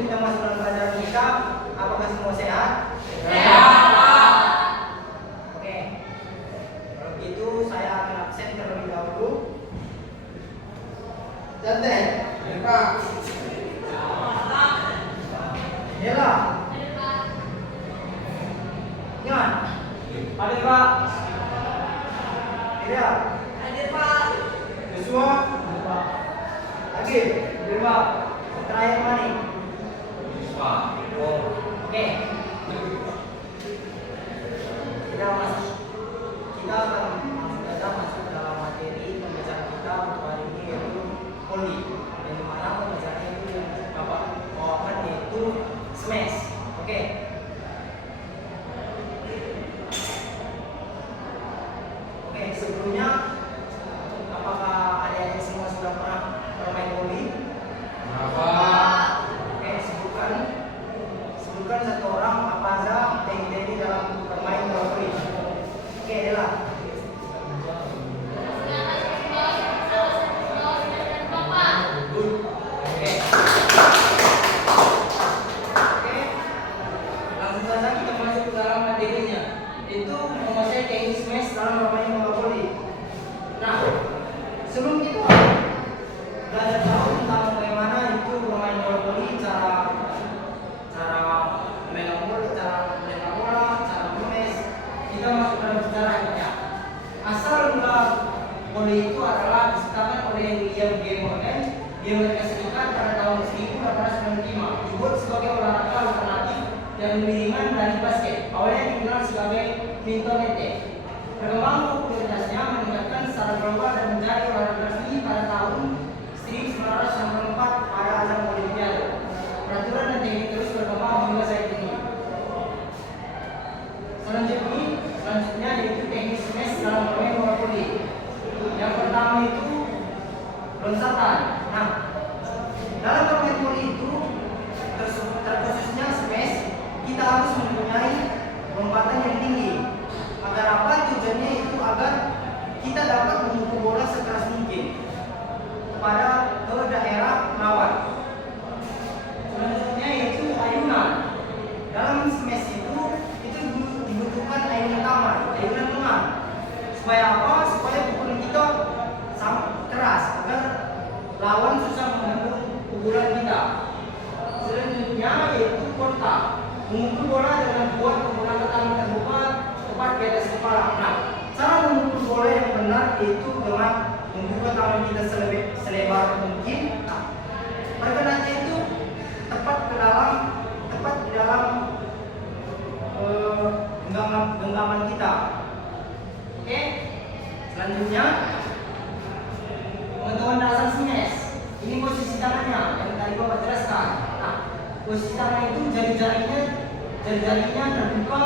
sebelum kita masuk dalam pelajaran kita, apakah semua sehat? Sehat. Oke. Kalau gitu saya akan absen terlebih dahulu. Janten. Pak. Dela. Nyan. Hadir Pak. Iya. Hadir Pak. Joshua. Pak. Hadir. Hadir Pak. Terakhir mana? Pak. Oh. Oke. Kita akan langsung saja masuk dalam materi pembicaraan kita untuk hari ini, yaitu poli, yang dimana pembicaraan itu yang Bapak bawakan yaitu smash. Oke. Oke, sebelumnya apakah adik-adik semua sudah pernah bermain poli? Apa? Oke, sebutkan satu orang apa saja teknik dalam bermain bola voli. Oke, Dela. Oke. Langsung saja kita masuk ke dalam materinya. Itu menguasai teknik smash dalam bermain bola voli. Nah, sebelum kita belajar tahu tentang bagaimana itu bermain bola voli, cara memegang bola, cara menembak bola, cara memes, kita masuk dalam sejarahnya. Asal mula voli itu adalah diciptakan oleh William G. Morgan di Amerika Serikat pada tahun 1895, dibuat sebagai olahraga alternatif yang lebih ringan dari basket. Awalnya dikenal sebagai mintonete. Perkembangan popularitasnya meningkatkan secara global dan menjadi olahraga resmi pada tahun 1994 pada ajang Olimpiade. Peraturan dan teknik terus berkembang hingga saat ini. Selanjutnya yaitu teknik smash dalam bermain bola voli. Yang pertama itu loncatan. Nah, dalam bermain voli itu terkhususnya smash, kita harus mempunyai lompatan yang tinggi. Agar apa? Tujuannya itu agar kita dapat memukul bola sekeras mungkin kepada daerah lawan. Selanjutnya yaitu ayunan. Dalam smash itu dibutuhkan ayunan taman, ayunan lengan. Supaya apa? Supaya pukulan kita keras agar lawan susah menghentikan pukulan kita. Selanjutnya yaitu kontak. Memukul bola dengan kuat menggunakan tangan terbuka tepat di atas kepala. Nah, cara memukul bola yang benar yaitu dengan membuka tangan kita selebar mungkin. Nah, perkenannya itu tepat di dalam genggaman kita. Oke. Selanjutnya pengetahuan dasar smash. Ini posisi tangannya yang tadi Bapak jelaskan. Nah, posisi tangan itu jari-jarinya terbuka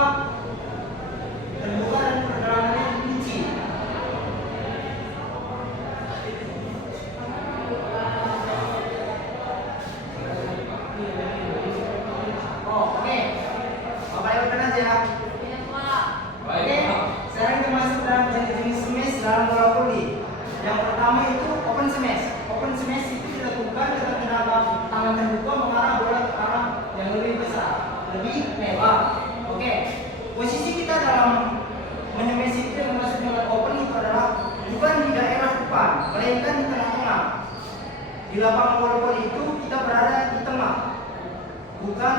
dan pergelangannya dikunci. Oke. Bapak ikutkan aja ya. Oke. Sekarang kita masuk dalam jenis smash dalam bola voli. Yang pertama itu open smash. Open smash itu dilakukan dengan tenaga tangan terbuka mengarah bola ke arah yang lebih besar, lebih lebar. Oke. Posisi kita dalam menymash itu yang dimaksud dengan open itu adalah bukan di daerah depan, melainkan di tengah-tengah. Di lapangan bola voli itu kita berada di tengah, bukan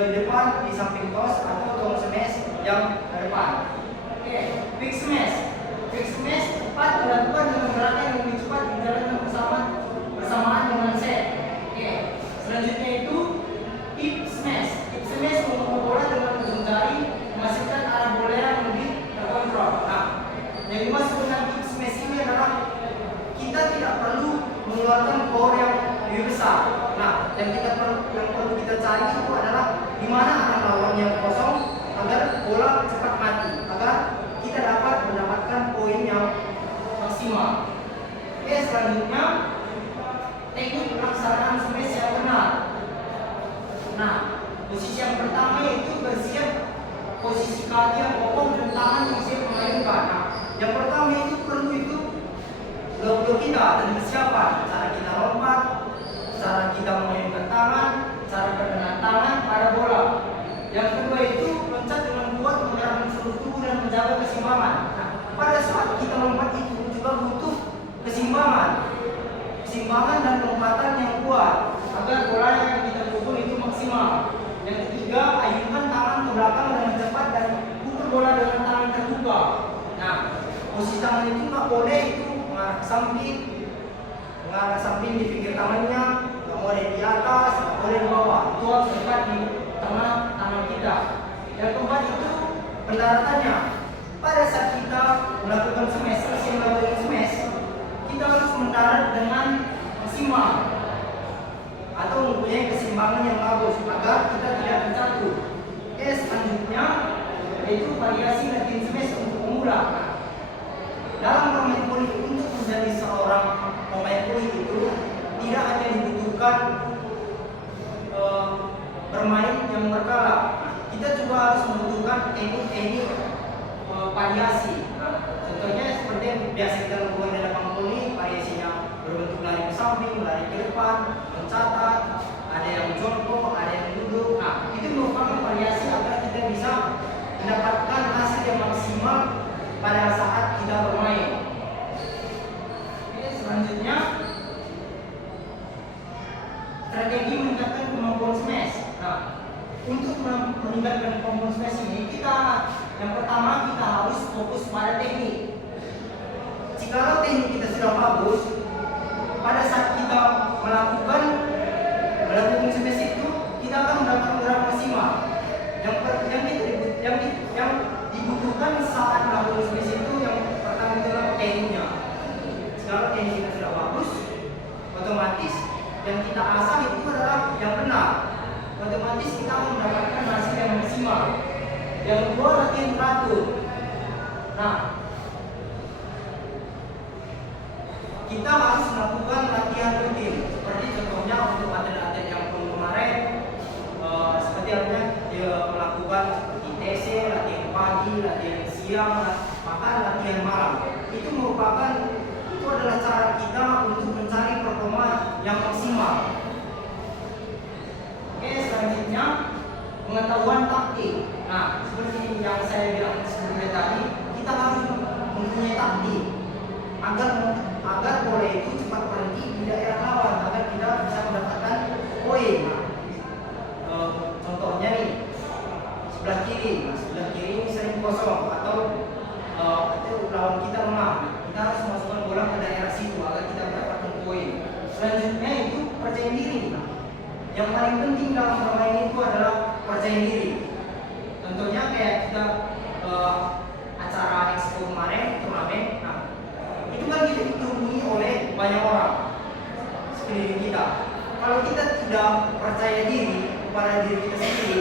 di depan, di samping tos atau tong smash yang di depan. Oke, quick smash. Quick smash tepat dilakukan dengan gerakan yang lebih cepat dijalankan bersamaan dengan set. Oke, selanjutnya itu tip smash. Tip smash memukul bola dengan ujung jari menghasilkan arah bola yang lebih terkontrol. Nah, yang dimaksud dengan tip smash ini adalah kita tidak perlu mengeluarkan power yang lebih besar. Nah, yang perlu kita cari itu adalah di mana arah lawan yang kosong agar bola cepat mati, agar kita dapat mendapatkan poin yang maksimal. Oke, selanjutnya teknik pelaksanaan smash yang benar. Nah, posisi yang pertama yaitu bersiap posisi kaki yang kokoh dan tangan yang siap mengayunkan. Nah, yang pertama itu perlu itu blok kita dan persiapan, cara kita lompat, cara kita mengayunkan tangan, cara menjaga keseimbangan. Nah, pada saat kita melompat itu juga butuh keseimbangan dan lompatan yang kuat agar bola yang kita pukul itu maksimal. Yang ketiga, ayunkan tangan ke belakang dengan cepat dan pukul bola dengan tangan terbuka. Nah, posisi tangan itu nggak boleh itu mengarah ke samping di pinggir tangannya, nggak boleh di atas, nggak boleh di bawah. Itu harus dekat di tengah tangan kita. Yang keempat itu pendaratannya. Pada saat kita melakukan smash, kita harus mendarat dengan maksimal atau mempunyai keseimbangan yang bagus agar kita tidak terjatuh. Oke, selanjutnya yaitu variasi latihan smash untuk pemula. Dalam bermain volley untuk menjadi seorang pemain volley itu tidak hanya dibutuhkan bermain yang berkala, kita juga harus membutuhkan teknik variasi. Nah, contohnya seperti yang biasa kita lakukan di lapangan volley, variasinya berbentuk lari ke samping, lari ke depan, mencatat, ada yang jongkok, ada yang duduk. Nah, itu merupakan variasi agar kita bisa mendapatkan hasil yang maksimal pada saat kita bermain. Oke, selanjutnya strategi meningkatkan kemampuan smash. Nah, untuk meningkatkan kemampuan smash ini, yang pertama kita harus fokus pada teknik. Jikalau teknik kita sudah bagus, pada saat kita melakukan smash itu, kita akan mendapatkan gerak maksimal. Yang dibutuhkan saat melakukan smash itu yang pertama adalah tekniknya. Jikalau teknik kita sudah bagus, otomatis yang kita asah itu adalah yang benar. Otomatis kita akan mendapatkan hasil yang maksimal. Yang kedua, latihan teratur. Nah, kita harus melakukan latihan rutin. Seperti contohnya untuk atlet-atlet yang kemarin, seperti halnya dia melakukan seperti TC, latihan pagi, latihan siang, bahkan latihan malam. Itu adalah cara kita untuk mencari performa yang maksimal. Oke, selanjutnya pengetahuan taktik. Nah, seperti yang saya bilang sebelumnya tadi, kita harus mempunyai taktik agar bola itu cepat berhenti di daerah lawan agar kita bisa mendapatkan poin. Contohnya nih, sebelah kiri ini sering kosong atau lawan kita lemah. Kita harus masukkan bola ke daerah situ agar kita mendapatkan poin. Selanjutnya itu percaya diri. Yang paling penting dalam bermain itu adalah percaya diri. Contohnya kayak kita acara expo kemarin, turnamen. Nah, itu kan kita dikerumuni oleh banyak orang sekeliling kita. Kalau kita tidak percaya diri kepada diri kita sendiri,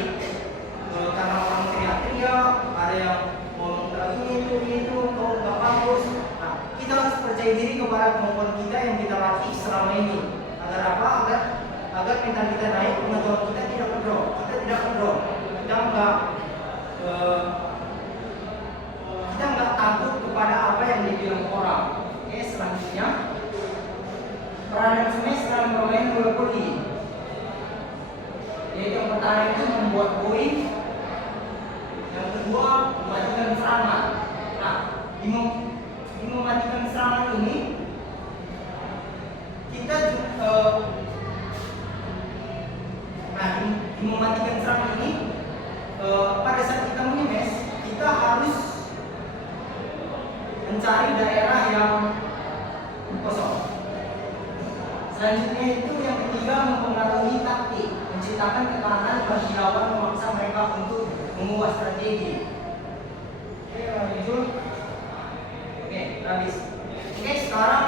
karena orang teriak-teriak, ada yang ngomong itu, kau nggak bagus. Nah, kita harus percaya diri kepada kemampuan kita yang kita latih selama ini. Agar apa? Agar mental kita naik, pengetahuan kita tidak ngedrop. Kita nggak takut kepada apa yang dibilang orang. Oke, selanjutnya peranan smash dalam bermain bola voli. Yaitu yang pertama itu membuat poin, yang kedua mematikan serangan. Nah, di mematikan serangan ini kita di mematikan serangan ini pada saat kita menyemes, kita harus mencari daerah yang kosong. Selanjutnya itu yang ketiga, mempengaruhi taktik, menciptakan tekanan bagi lawan, memaksa mereka untuk mengubah strategi. Oke, lanjut. Oke, habis. Oke, sekarang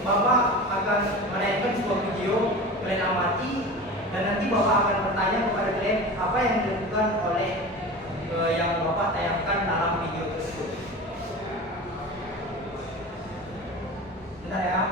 Bapak akan menaikkan sebuah video, kalian amati, dan nanti Bapak akan bertanya kepada kalian apa yang dilakukan oleh yang Bapak tayangkan dalam video tersebut. Bentar ya.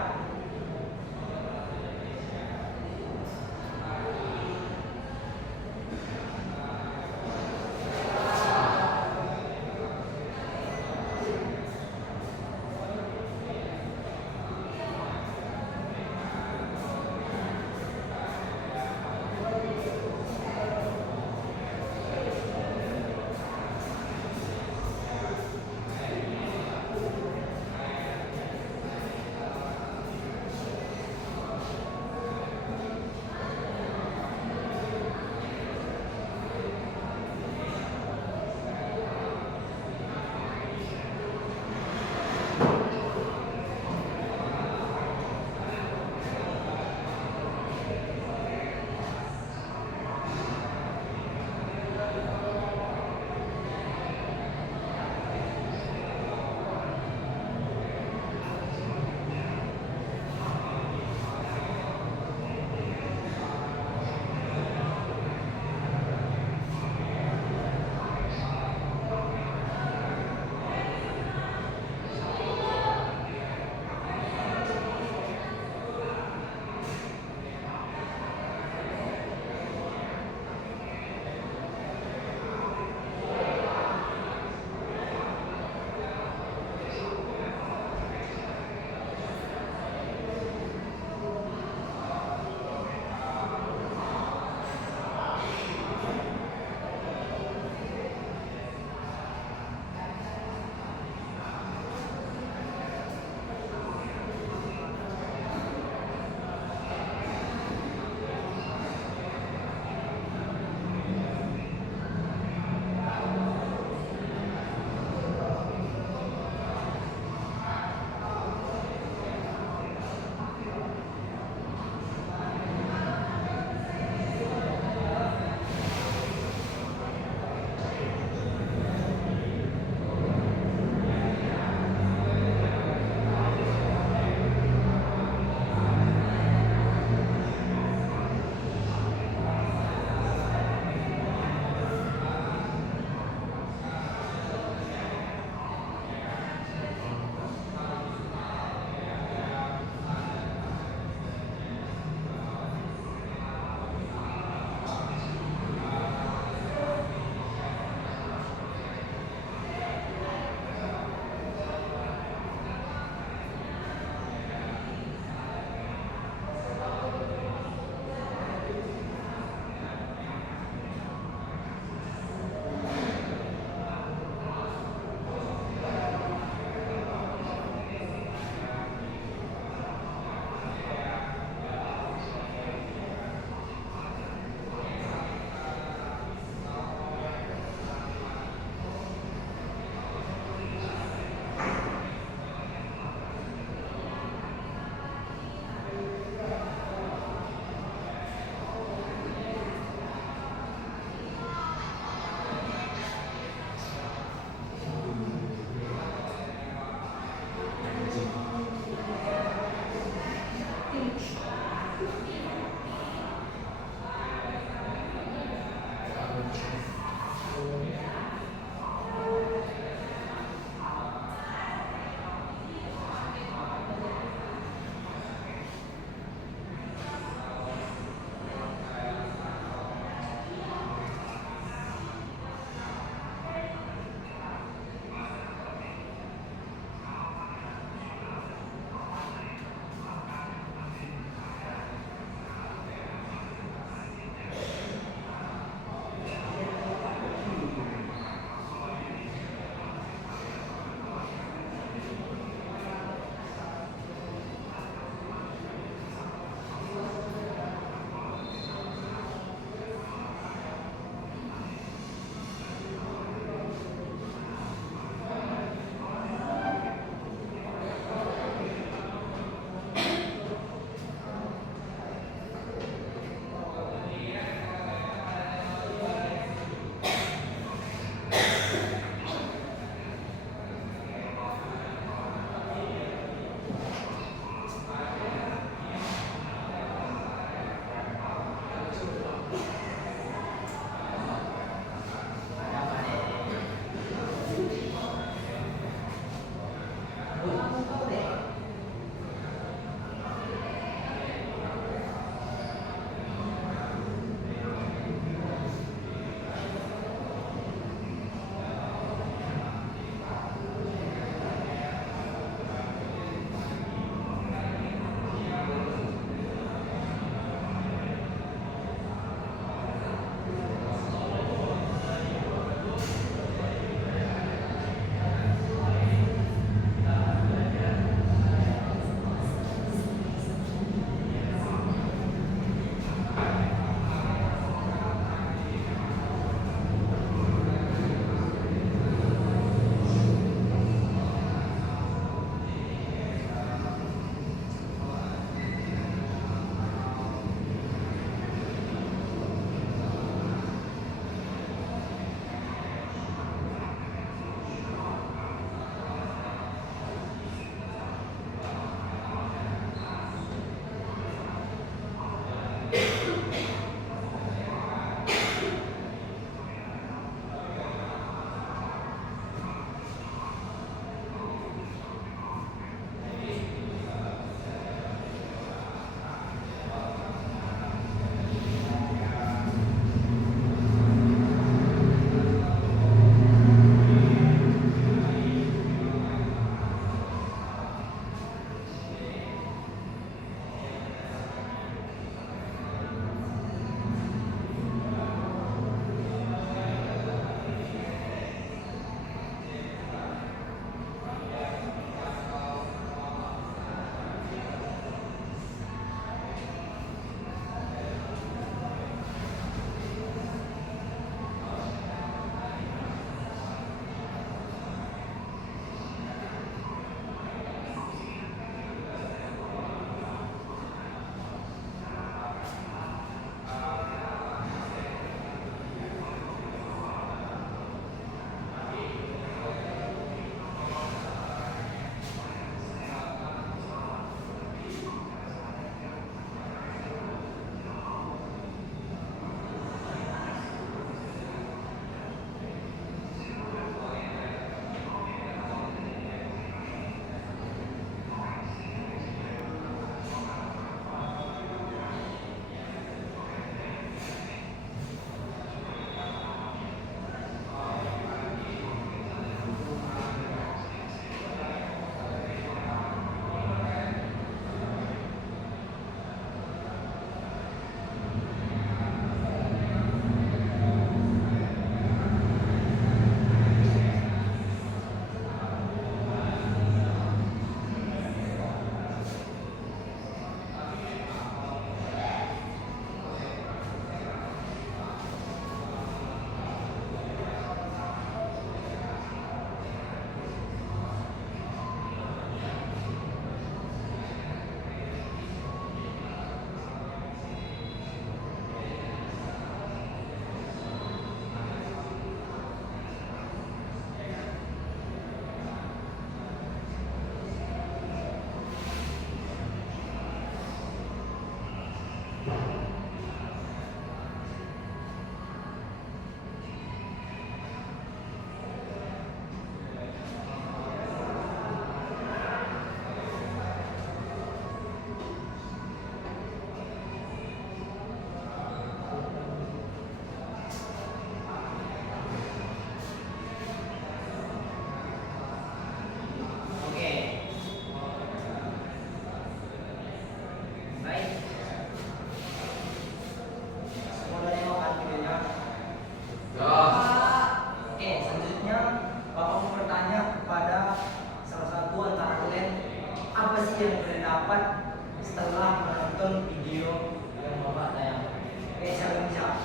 informasi yang kalian dapat setelah menonton video yang Bapak tayang. Oke, siapa bisa?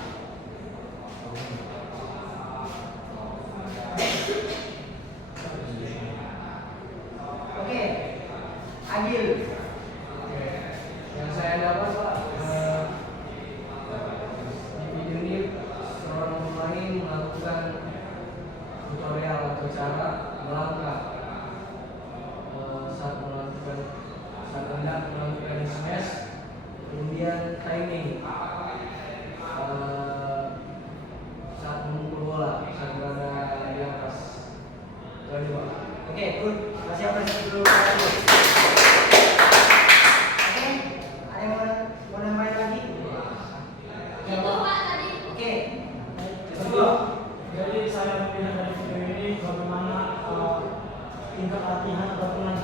Oke, Agil. Yang saya dapat Pak, di video ini seorang pemain melakukan tutorial atau cara melangkah saat hendak melakukan smash, kemudian timing saat memukul bola saat berada di atas. Jadi Pak. Oke, good. Masih apa dulu? Oke, ada yang mau nambahin lagi? Itu Pak tadi. Oke. Jadi saya melihat dari video ini bagaimana tingkat latihan ataupun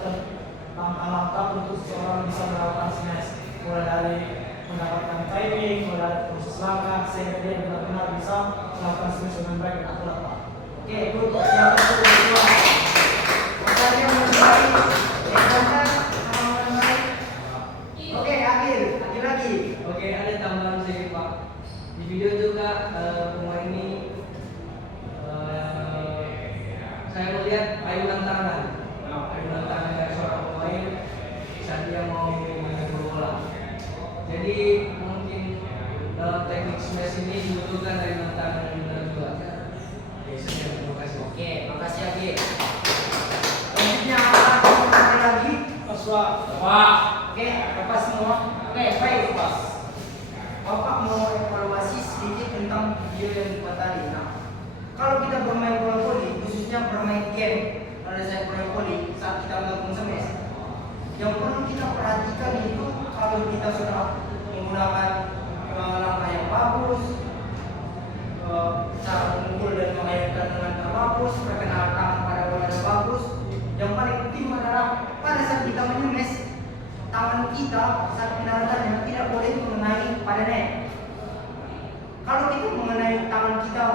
langkah-langkah untuk seseorang bisa melakukan smash, mulai dari mendapatkan timing, mulai dari proses langkah sehingga dia benar-benar bisa melakukan smash dengan baik dan akurat, Pak. Oke, good. Siapa itu berdua? Masanya yang menarik. Oke, Agil lagi. Oke, ada tambahan sedikit Pak. Di video juga pemain ini saya melihat ayunan tangan dari seorang pemain saat dia mau memukul bola. Jadi mungkin dalam teknik smash ini dibutuhkan ayunan tangan yang benar juga. Oke, sekian, terima kasih. Oke, makasih Agil. Selanjutnya ada lagi. Paswa. Pak. Oke, Bapak semua. Oke, baik Pak. Bapak mau evaluasi sedikit tentang video yang dibuat tadi. Nah, kalau kita bermain bola voli, khususnya bermain game, pada saya bola voli saat kita melakukan smash, yang perlu kita perhatikan itu kalau kita sudah menggunakan langkah yang bagus, cara memukul dan mengayunkan dengan terbagus, perkenalkan pada bola yang bagus. Yang paling penting adalah pada saat kita menymash, tangan kita saat pendaratannya tidak boleh mengenai pada net. Kalau kita mengenai tangan kita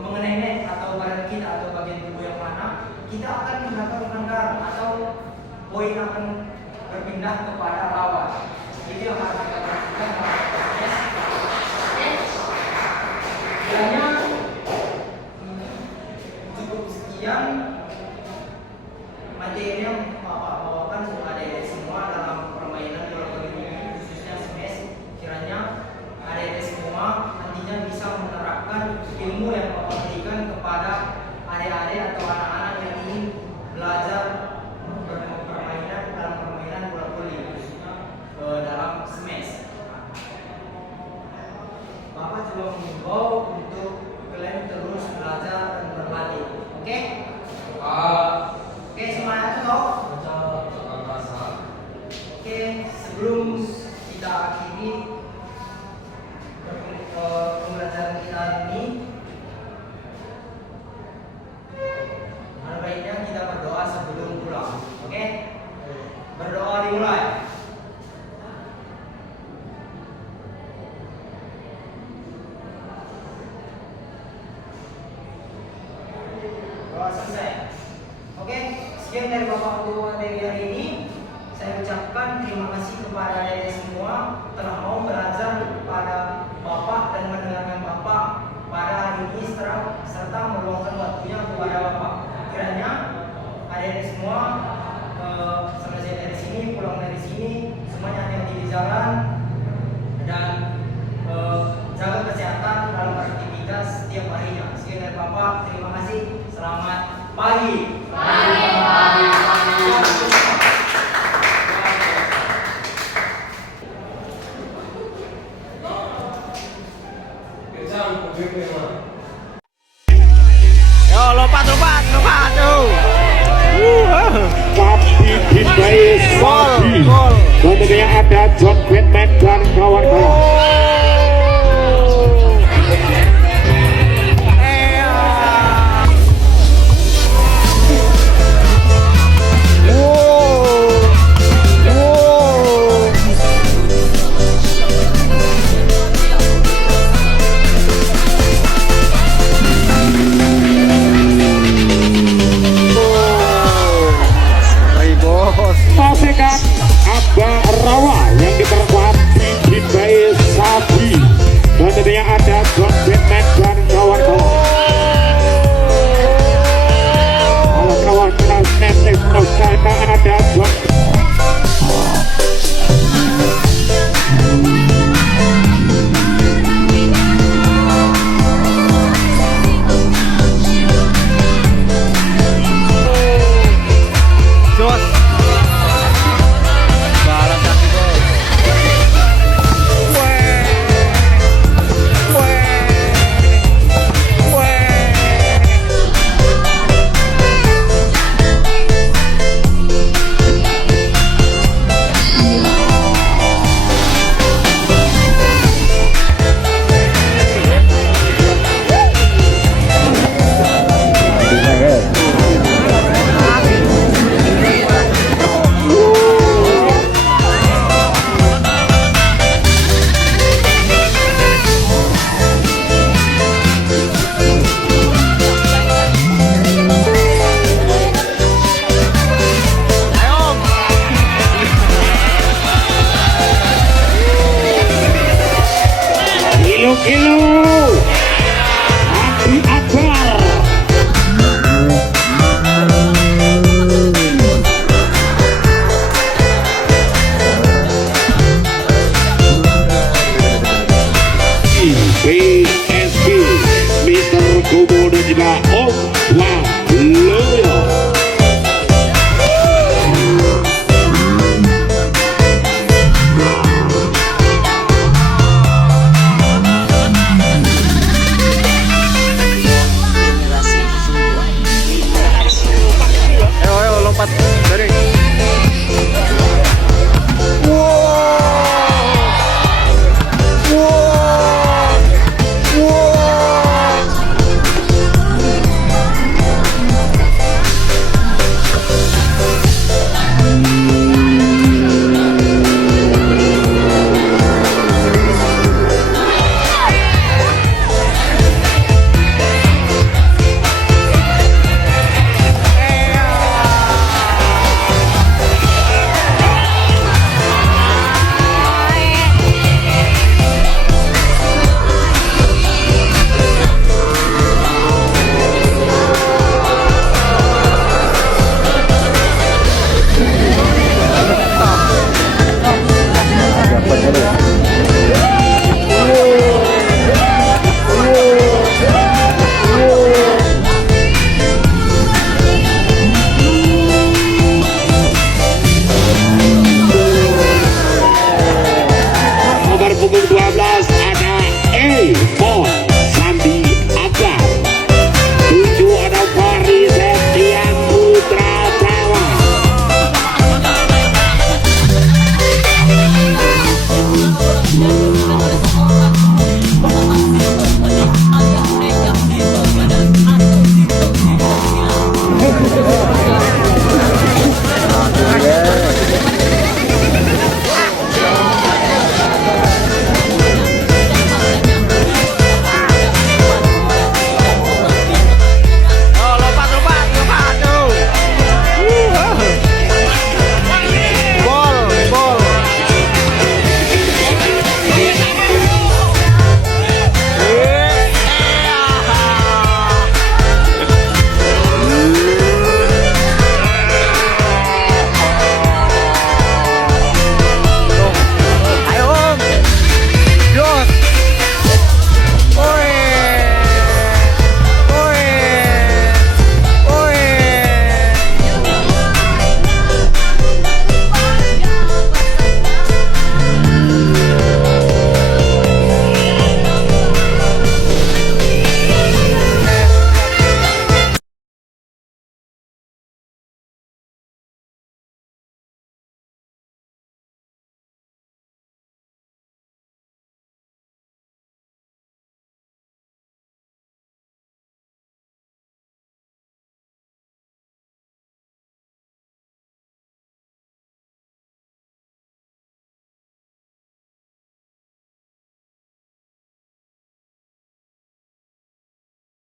mengenai net atau badan kita atau bagian tubuh yang mana, kita akan melakukan pelanggaran atau poin akan berpindah kepada lawan. Itu yang harus kita perhatikan. Kiranya cukup sekian materi yang Bapak bawakan sudah ada semua dalam permainan bola voli ini, khususnya smash. Kiranya adik-adik semua nantinya bisa menerapkan ilmu yang Bapak berikan kepada adik-adik atau anak-anak yang ingin belajar permainan dalam permainan bola voli dalam smash. Bapak juga mengimbau untuk kalian terus belajar dan berlatih. Oke? Oke, semuanya tuh. Oke, sebelum kita akhiri pembelajaran kita hari ini, ada baiknya kita berdoa sebelum pulang. Oke? Berdoa dimulai. Doa selesai. Oke, sekian dari Bapak untuk materi hari ini. Saya ucapkan terima kasih kepada adik semua telah mau belajar kepada Bapak dan mendengarkan Bapak pada hari ini serta meluangkan waktunya kepada Bapak. Kiranya adik semua selesai dari sini, pulang dari sini, semuanya hati-hati di jalan dan jaga kesehatan dalam beraktivitas setiap harinya. Sekian dari Bapak, terima kasih. Selamat pagi. Yo, lompat tuh. Tapi Hindai Sapi kemudian ada John Batman dan kawan-kawan. Bos. pastikan Abah Rawa yang diperkuat Bidbay Sapi. Dan tentunya ada John Batman dan kawan-kawan. Kawan-kawan kelas nenek Nusantara ada John. Jos. Balas kaki bos. Kilo Adi Akbar. PSP Mr. Kubo dan juga Om Waluyo. Ayo lompat dari. Nomor punggung 12 ada Paul Sandi Akbar. 7 ada Fahri Septian Putra Jawa.